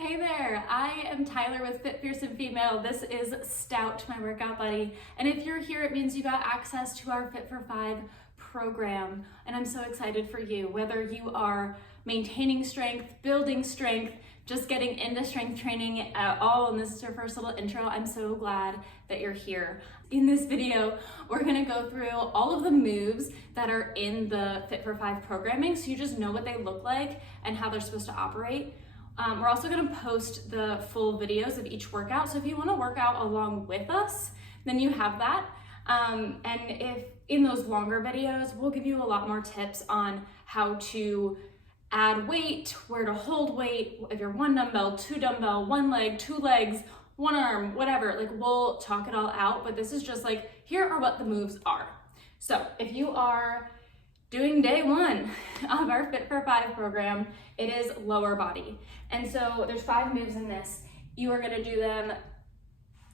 Hey there, I am Tyler with Fit Fierce and Female. This is Stout, my workout buddy. And if you're here, it means you got access to our Fit for 5 program. And I'm so excited for you, whether you are maintaining strength, building strength, just getting into strength training at all, and this is your first little intro, I'm so glad that you're here. In this video, we're gonna go through all of the moves that are in the Fit for 5 programming, so you just know what they look like and how they're supposed to operate. We're also gonna post the full videos of each workout, so if you wanna work out along with us, then you have that. And if in those longer videos, we'll give you a lot more tips on how to add weight, where to hold weight, if you're 1 dumbbell, 2 dumbbell, 1 leg, 2 legs, 1 arm, whatever, like we'll talk it all out, but this is just like, here are what the moves are. So if you are doing day 1 of our Fit for 5 program, it is lower body. And so there's 5 moves in this. You are gonna do them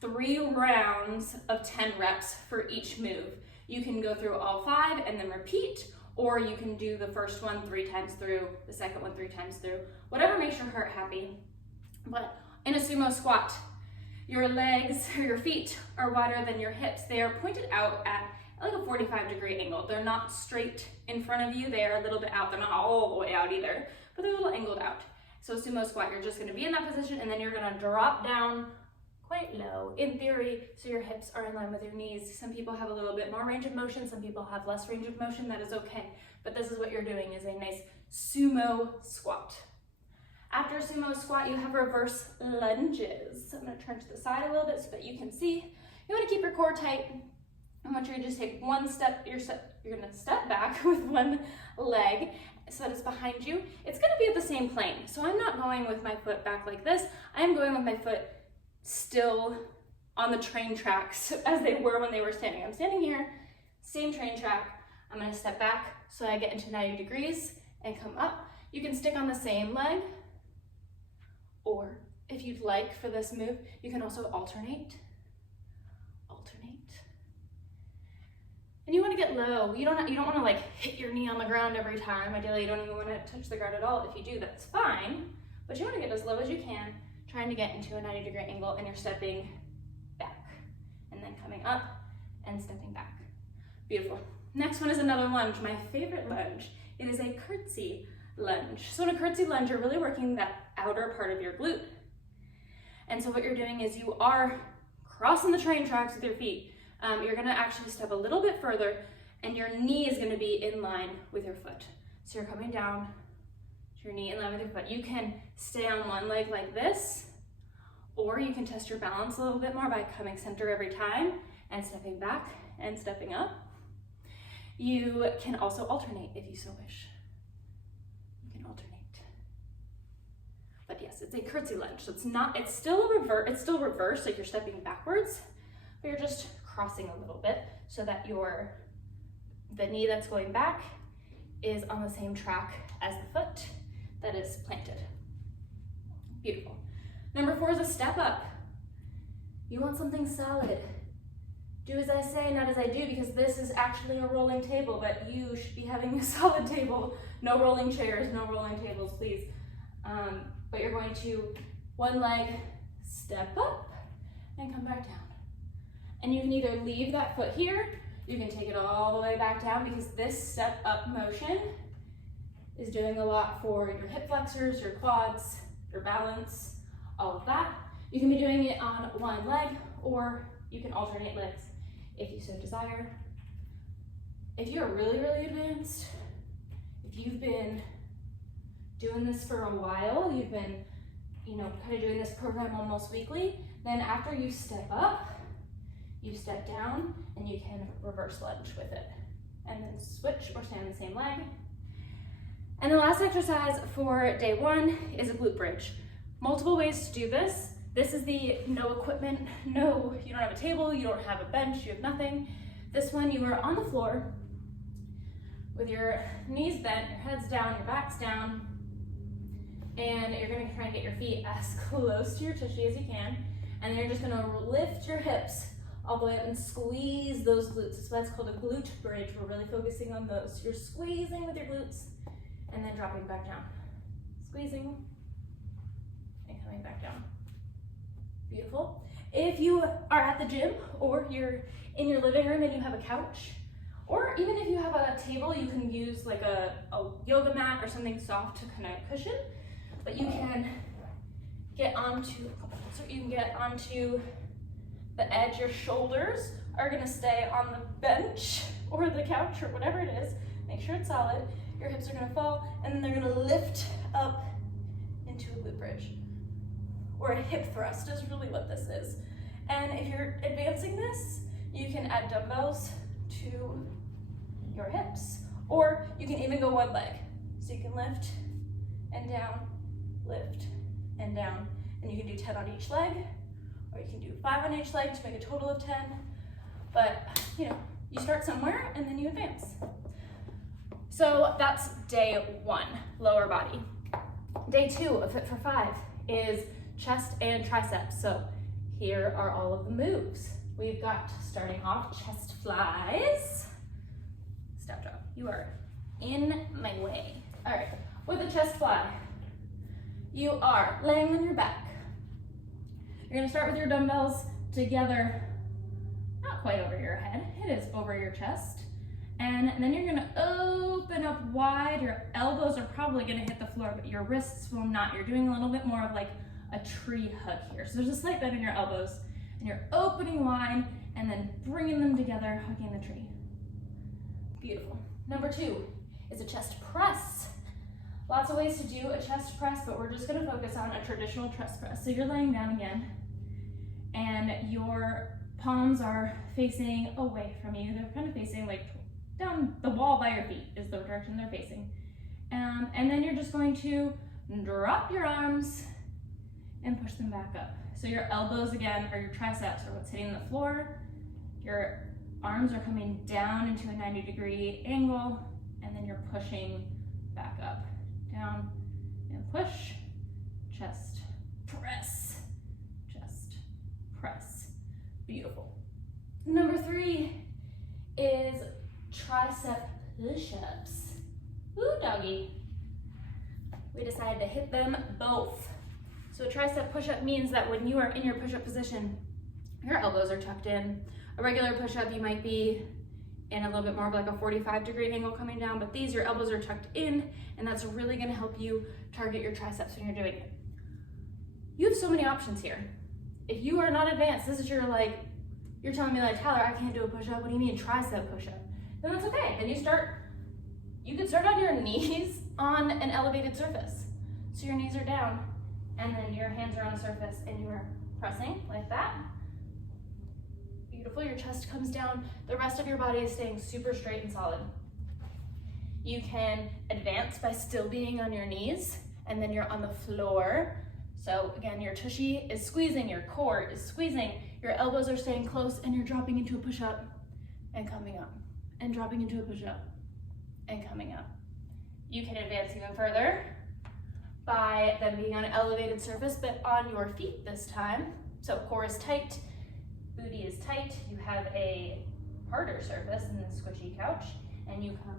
3 rounds of 10 reps for each move. You can go through all 5 and then repeat, or you can do the first one 3 times through, the second one 3 times through, whatever makes your heart happy. But in a sumo squat, your legs or your feet are wider than your hips. They are pointed out at like a 45-degree angle. They're not straight in front of you. They are a little bit out. They're not all the way out either, but they're a little angled out. So sumo squat, you're just gonna be in that position and then you're gonna drop down quite low, in theory, so your hips are in line with your knees. Some people have a little bit more range of motion, some people have less range of motion, that is okay. But this is what you're doing, is a nice sumo squat. After sumo squat, you have reverse lunges. So I'm gonna turn to the side a little bit so that you can see. You wanna keep your core tight. I want you to just take 1 step, you're gonna step back with 1 leg so that it's behind you. It's gonna be at the same plane. So I'm not going with my foot back like this. I'm going with my foot still on the train tracks as they were when they were standing. I'm standing here, same train track. I'm gonna step back so I get into 90 degrees and come up. You can stick on the same leg, or if you'd like for this move, you can also alternate. And you want to get low. You don't want to like hit your knee on the ground every time. Ideally, you don't even want to touch the ground at all. If you do, that's fine. But you want to get as low as you can, trying to get into a 90-degree angle, and you're stepping back and then coming up and stepping back. Beautiful. Next one is another lunge, my favorite lunge. It is a curtsy lunge. So in a curtsy lunge, you're really working that outer part of your glute. And so what you're doing is you are crossing the train tracks with your feet. You're gonna actually step a little bit further and your knee is gonna be in line with your foot. So you're coming down to your knee in line with your foot. You can stay on 1 leg like this, or you can test your balance a little bit more by coming center every time and stepping back and stepping up. You can also alternate if you so wish. You can alternate. But yes, it's a curtsy lunge. So it's still reverse, like you're stepping backwards, but you're just crossing a little bit so that the knee that's going back is on the same track as the foot that is planted. Beautiful. Number 4 is a step up. You want something solid. Do as I say, not as I do, because this is actually a rolling table, but you should be having a solid table. No rolling chairs, no rolling tables, please. But you're going to 1 leg, step up, and come back down. And you can either leave that foot here, you can take it all the way back down, because this step up motion is doing a lot for your hip flexors, your quads, your balance, all of that. You can be doing it on 1 leg, or you can alternate legs if you so desire. If you're really, really advanced, if you've been doing this for a while, you've been, kind of doing this program almost weekly, then after you step up, you step down and you can reverse lunge with it. And then switch or stay on the same leg. And the last exercise for day 1 is a glute bridge. Multiple ways to do this. This is the no equipment, you don't have a table, you don't have a bench, you have nothing. This one, you are on the floor with your knees bent, your head's down, your back's down, and you're gonna try and get your feet as close to your tushy as you can. And then you're just gonna lift your hips all the way up and squeeze those glutes. So that's called a glute bridge. We're really focusing on those. You're squeezing with your glutes and then dropping back down. Squeezing and coming back. If you are at the gym or you're in your living room and you have a couch, or even if you have a table, you can use like a yoga mat or something soft to kind of cushion, but you can get onto the edge. Your shoulders are gonna stay on the bench or the couch or whatever it is. Make sure it's solid. Your hips are gonna fall, and then they're gonna lift up into a glute bridge. Or a hip thrust is really what this is. And if you're advancing this, you can add dumbbells to your hips. Or you can even go one leg. So you can lift and down, lift and down. And you can do 10 on each leg, or you can do 5 on each leg to make a total of 10. But you know, you start somewhere and then you advance. So that's day 1, lower body. Day 2 of Fit for 5 is chest and triceps. So here are all of the moves. We've got, starting off, chest flies. Step drop. You are in my way. All right, with a chest fly, you are laying on your back. You're gonna start with your dumbbells together, not quite over your head, it is over your chest. And then you're gonna open up wide. Your elbows are probably gonna hit the floor, but your wrists will not. You're doing a little bit more of like a tree hug here. So there's a slight bend in your elbows, and you're opening wide and then bringing them together, hugging the tree. Beautiful. Number 2 is a chest press. Lots of ways to do a chest press, but we're just gonna focus on a traditional chest press. So you're laying down again, and your palms are facing away from you. They're kind of facing like down the wall by your feet is the direction they're facing. And then you're just going to drop your arms and push them back up. So your elbows again, or your triceps, are what's hitting the floor. Your arms are coming down into a 90-degree angle, and then you're pushing back up. Down and push, chest press, chest press. Beautiful. Number 3 is tricep push-ups. Ooh, doggy. We decided to hit them both. So a tricep push-up means that when you are in your push-up position, your elbows are tucked in. A regular push-up, you might be in a little bit more of like a 45-degree angle coming down, but these, your elbows are tucked in, and that's really gonna help you target your triceps when you're doing it. You have so many options here. If you are not advanced, this is your like, you're telling me like, Tyler, I can't do a push-up. What do you mean tricep push-up? Then that's okay. Then you can start on your knees on an elevated surface. So your knees are down, and then your hands are on a surface, and you are pressing like that. Beautiful, your chest comes down. The rest of your body is staying super straight and solid. You can advance by still being on your knees, and then you're on the floor. So again, your tushy is squeezing, your core is squeezing, your elbows are staying close, and you're dropping into a push-up and coming up, and dropping into a push-up and coming up. You can advance even further by then being on an elevated surface, but on your feet this time. So core is tight, booty is tight, you have a harder surface than the squishy couch, and you come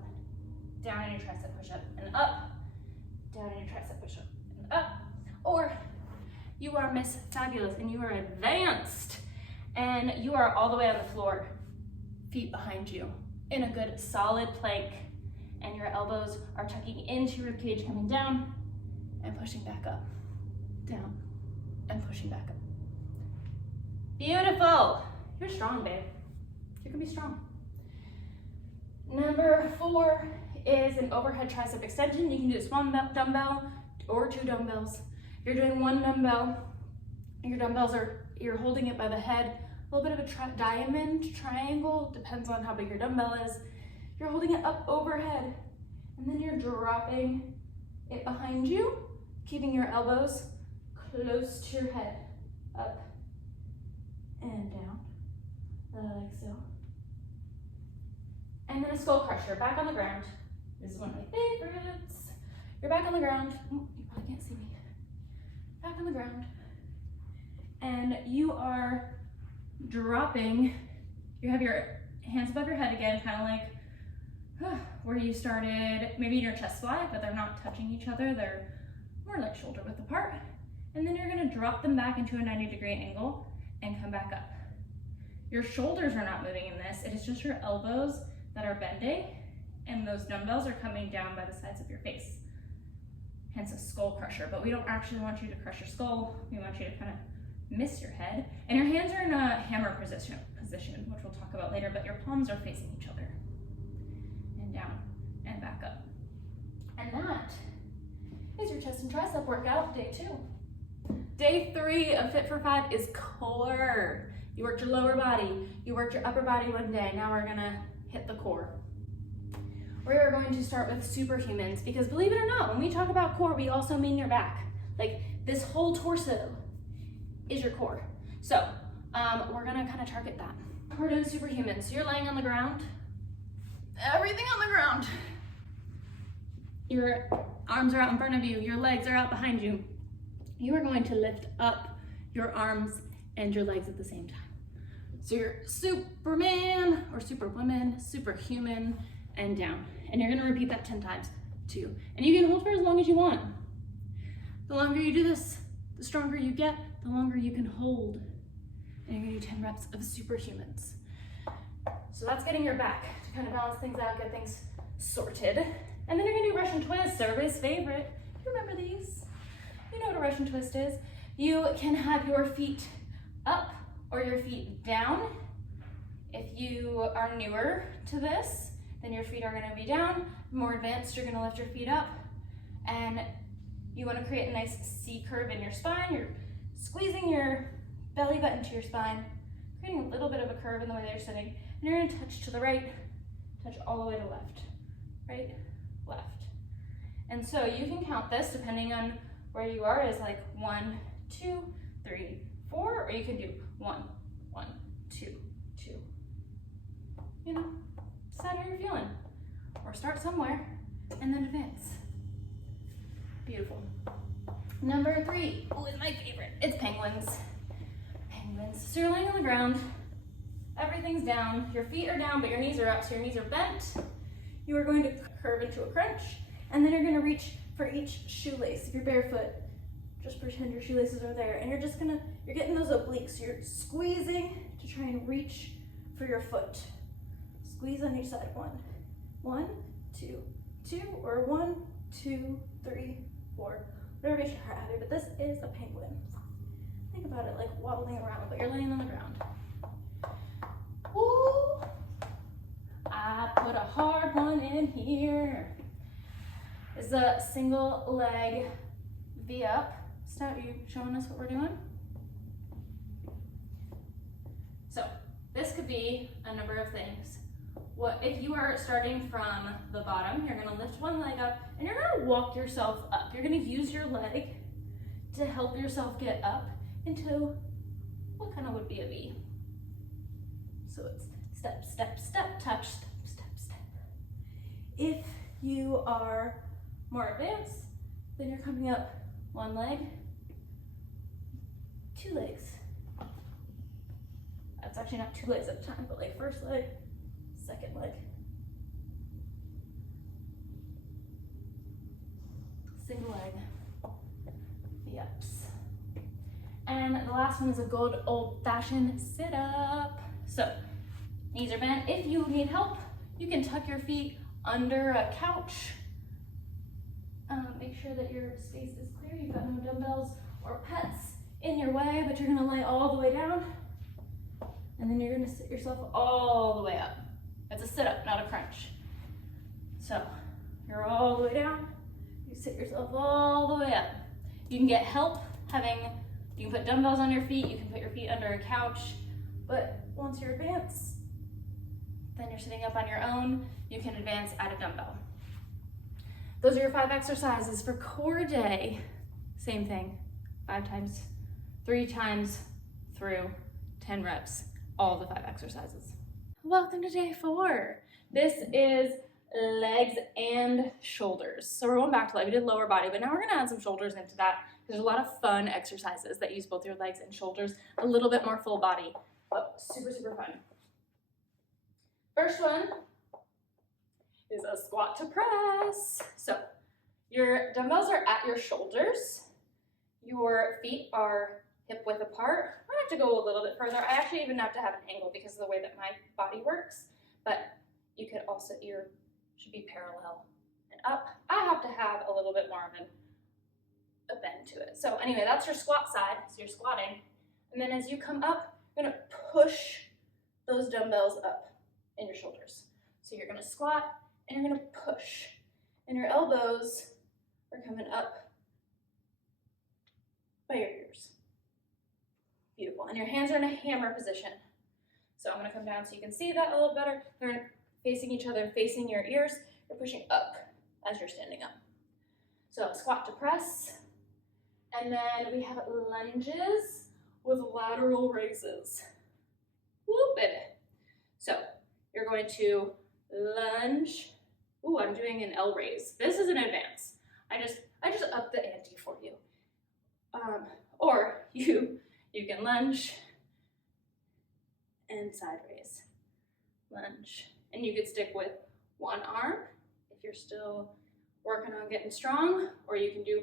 down in your tricep push-up and up, down in your tricep push-up and up. Or you are Miss Fabulous and you are advanced and you are all the way on the floor, feet behind you in a good solid plank, and your elbows are tucking into your ribcage, coming down and pushing back up, down and pushing back up. Beautiful. You're strong, babe. You can be strong. Number 4 is an overhead tricep extension. You can do this one dumbbell or 2 dumbbells. If you're doing 1 dumbbell, your dumbbells you're holding it by the head, a little bit of a diamond, triangle, depends on how big your dumbbell is. You're holding it up overhead, and then you're dropping it behind you, keeping your elbows close to your head, up and down, like so. And then a skull crusher, back on the ground. This is one of my favorites. You're back on the ground. Ooh, you probably can't see me. Back on the ground. And you are dropping, you have your hands above your head again, kind of like where you started, maybe in your chest fly, but they're not touching each other. They're more like shoulder width apart. And then you're gonna drop them back into a 90-degree angle and come back up. Your shoulders are not moving in this. It is just your elbows that are bending, and those dumbbells are coming down by the sides of your face. Hence a skull crusher, but we don't actually want you to crush your skull. We want you to kind of miss your head. And your hands are in a hammer position, which we'll talk about later, but your palms are facing each other. And down and back up. And that is your chest and tricep workout, day 2. Day 3 of Fit for 5 is core. You worked your lower body, you worked your upper body one day. Now we're gonna hit the core. We are going to start with Superhumans, because believe it or not, when we talk about core, we also mean your back. Like, this whole torso is your core. So we're gonna kind of target that. We're doing Superhumans. So you're laying on the ground, everything on the ground. Your arms are out in front of you, your legs are out behind you. You are going to lift up your arms and your legs at the same time. So you're Superman or Superwoman, Superhuman, and down. And you're gonna repeat that 10 times, 2. And you can hold for as long as you want. The longer you do this, the stronger you get, the longer you can hold. And you're gonna do 10 reps of Superhumans. So that's getting your back to kind of balance things out, get things sorted. And then you're gonna do Russian twists, everybody's favorite. You remember these? You know what a Russian twist is. You can have your feet up or your feet down. If you are newer to this, then your feet are gonna be down. More advanced, you're gonna lift your feet up. And you wanna create a nice C curve in your spine. You're squeezing your belly button to your spine, creating a little bit of a curve in the way that you're sitting. And you're gonna touch to the right, touch all the way to left. Right, left. And so you can count this depending on where you are as like 1, 2, 3, 4, or you can do 1, 1, 2, 2. You know, decide how you're feeling. Or start somewhere and then advance. Beautiful. Number 3, oh, is my favorite. It's penguins. Penguins. So you're laying on the ground, everything's down, your feet are down, but your knees are up, so your knees are bent. You are going to curve into a crunch, and then you're gonna reach for each shoelace. If you're barefoot, just pretend your shoelaces are there, and you're getting those obliques. You're squeezing to try and reach for your foot. Squeeze on each side. 1, 1, 2, 2, or 1, 2, 3, 4. Whatever makes your heart happy, but this is a penguin. Think about it like wobbling around, but you're laying on the ground. Ooh, I put a hard one in here. It's a single leg V up. Start you showing us what we're doing? So this could be a number of things. What if you are starting from the bottom, you're gonna lift one leg up and you're gonna walk yourself up. You're gonna use your leg to help yourself get up into what kind of would be a V. So it's step, step, step, touch, step, step, step. If you are more advanced, then you're coming up one leg, 2 legs. That's actually not 2 legs at a time, but like first leg, second leg. Single leg, V-ups. And the last one is a good old-fashioned sit-up. So, knees are bent. If you need help, you can tuck your feet under a couch. Make sure that your space is clear. You've got no dumbbells or pets in your way, but you're gonna lay all the way down. And then you're gonna sit yourself all the way up. It's a sit-up, not a crunch. So, you're all the way down. You sit yourself all the way up. You can get help you can put dumbbells on your feet, you can put your feet under a couch, but once you're advanced, then you're sitting up on your own, you can advance at a dumbbell. Those are your 5 exercises for core day. Same thing, 5 times, 3 times through 10 reps, all the 5 exercises. Welcome to day 4. This is legs and shoulders. So we're going back to leg. We did lower body, but now we're gonna add some shoulders into that. There's a lot of fun exercises that use both your legs and shoulders, a little bit more full body, but super, super fun. First one is a squat to press. So your dumbbells are at your shoulders. Your feet are hip width apart. We're like to go a little bit further. I actually even have to have an angle because of the way that my body works, but you could also, should be parallel and up. I have to have a little bit more of a bend to it. So anyway, that's your squat side, so you're squatting. And then as you come up, you're gonna push those dumbbells up in your shoulders. So you're gonna squat and you're gonna push. And your elbows are coming up by your ears. Beautiful. And your hands are in a hammer position. So I'm gonna come down so you can see that a little better. They're facing each other, facing your ears. You're pushing up as you're standing up. So squat to press. And then we have lunges with lateral raises. Whoop, baby. So you're going to lunge. Ooh, I'm doing an L raise. This is an advance. I just upped the ante for you. Or you can lunge and side raise. Lunge. And you could stick with one arm if you're still working on getting strong, or you can do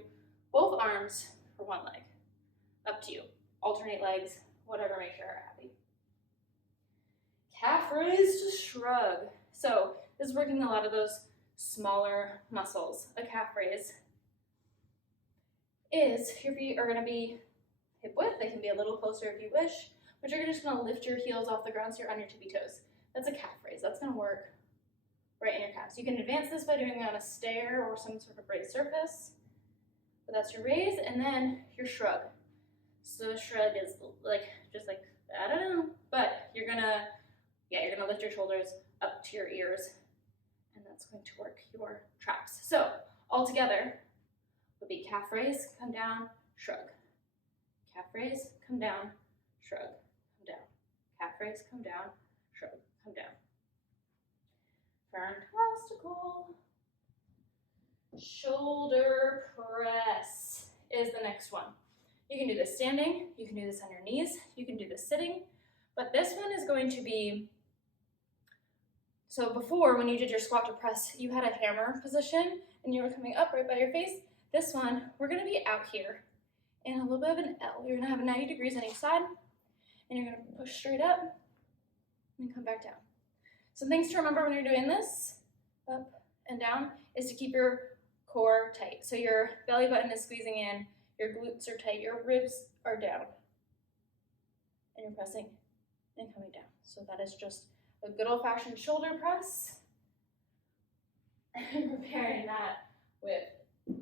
both arms for one leg. Up to you. Alternate legs, whatever makes you happy. Calf raise to shrug. So this is working a lot of those smaller muscles. A calf raise is your feet are going to be hip width. They can be a little closer if you wish, but you're just going to lift your heels off the ground so you're on your tippy toes. That's a calf raise. That's going to work right in your calves. You can advance this by doing it on a stair or some sort of raised surface, but that's your raise. And then your shrug. So shrug is just like, I don't know, but you're gonna lift your shoulders up to your ears, and that's going to work your traps. So all together would be calf raise, come down, shrug. Calf raise, come down, shrug, come down. Calf raise, come down, shrug, come down. Fantastical. Shoulder press is the next one. You can do this standing, you can do this on your knees, you can do this sitting, but this one is going to be, so before when you did your squat to press, you had a hammer position and you were coming up right by your face. This one, we're gonna be out here in a little bit of an L. You're gonna have 90 degrees on each side, and you're gonna push straight up and come back down. Some things to remember when you're doing this, up and down, is to keep your core tight. So your belly button is squeezing in, your glutes are tight, your ribs are down, and you're pressing and coming down. So that is just a good old-fashioned shoulder press. I'm preparing that with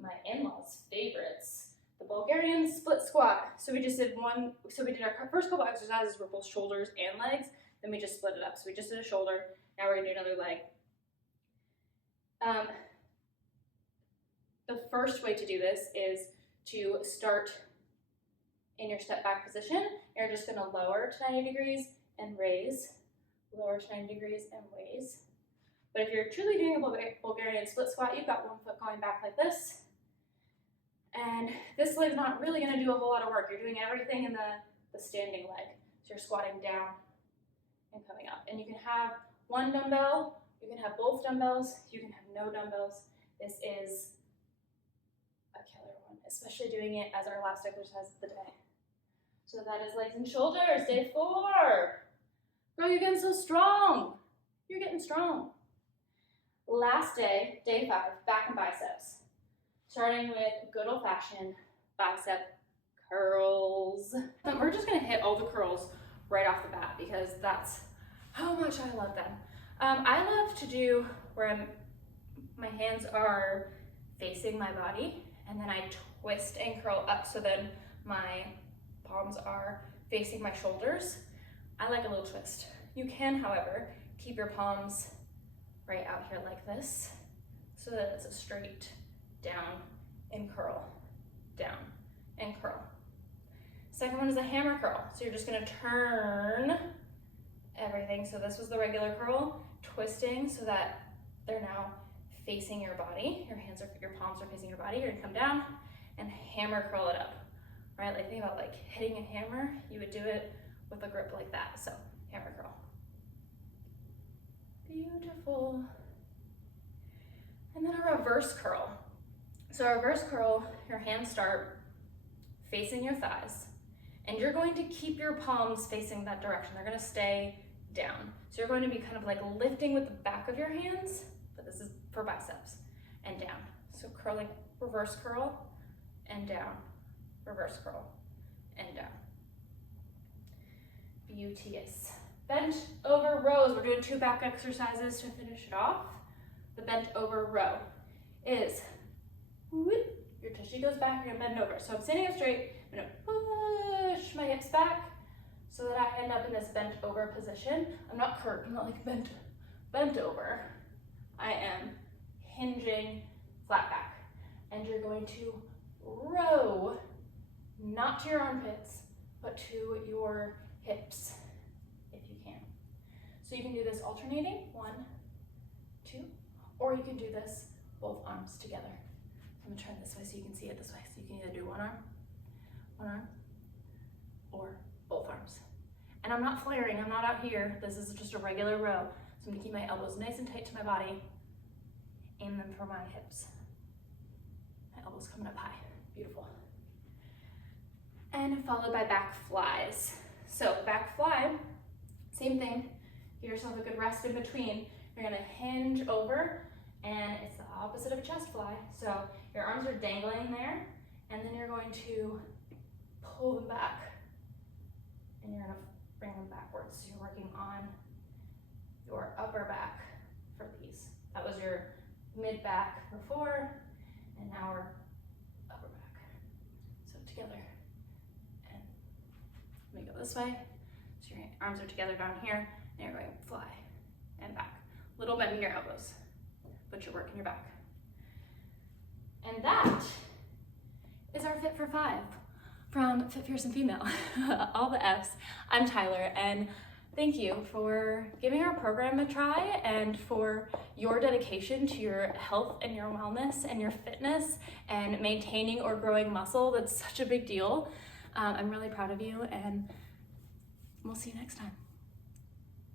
my in-laws' favorites, the Bulgarian split squat. So we just did we did our first couple exercises were both shoulders and legs, then we just split it up. So we just did a shoulder, now we're gonna do another leg. The first way to do this is to start in your step back position. You're just gonna lower to 90 degrees and raise, lower to 90 degrees and raise. But if you're truly doing a Bulgarian split squat, you've got one foot going back like this. And this leg's not really gonna do a whole lot of work. You're doing everything in the standing leg. So you're squatting down and coming up. And you can have one dumbbell, you can have both dumbbells, you can have no dumbbells. This is a killer one, especially doing it as our last exercise of the day. So that is legs and shoulders, day 4. Girl, you're getting so strong. You're getting strong. Last day, day 5, back and biceps. Starting with good old-fashioned bicep curls. And we're just gonna hit all the curls right off the bat because that's how much I love them. I love to do where my hands are facing my body, and then I twist and curl up so then my palms are facing my shoulders. I like a little twist. You can, however, keep your palms right out here like this so that it's a straight down and curl, down and curl. Second one is a hammer curl. So you're just gonna turn everything. So this was the regular curl, twisting so that they're now facing your body. Your palms are facing your body. You're gonna come down and hammer curl it up, right? Like think about like hitting a hammer. You would do it with a grip like that. So hammer curl. Beautiful. And then a reverse curl. So a reverse curl, your hands start facing your thighs, And you're going to keep your palms facing that direction. They're gonna stay down. So you're going to be kind of like lifting with the back of your hands, but this is for biceps, and down. So curling, reverse curl, and down, reverse curl, and down. Beauteous. Bent over rows. We're doing 2 back exercises to finish it off. The bent over row is, whoop, your tushy goes back, you're gonna bend over. So I'm standing up straight, I'm gonna push my hips back so that I end up in this bent over position. I'm not curved, I'm not like bent over. I am hinging flat back. And you're going to row, not to your armpits, but to your hips, if you can. So you can do this alternating, 1, 2, or you can do this both arms together. I'm gonna turn this way so you can see it this way. So you can either do one arm, or both arms. And I'm not flaring, I'm not out here. This is just a regular row. So I'm gonna keep my elbows nice and tight to my body. Aim them for my hips. My elbows coming up high, beautiful. And followed by back flies. So back fly, same thing. Give yourself a good rest in between. You're gonna hinge over, and it's the opposite of a chest fly. So your arms are dangling there, and then you're going to pull them back, and you're gonna bring them backwards. So you're working on your upper back for these. That was your mid back before, and now we're upper back. So together, and let me go this way. So your arms are together down here, and you're going fly and back. Little bend in your elbows, but you're working your back. And that is our Fit for 5 from Fit Fierce and Female. All the F's. I'm Tyler, and thank you for giving our program a try and for your dedication to your health and your wellness and your fitness and maintaining or growing muscle. That's such a big deal. I'm really proud of you, and we'll see you next time.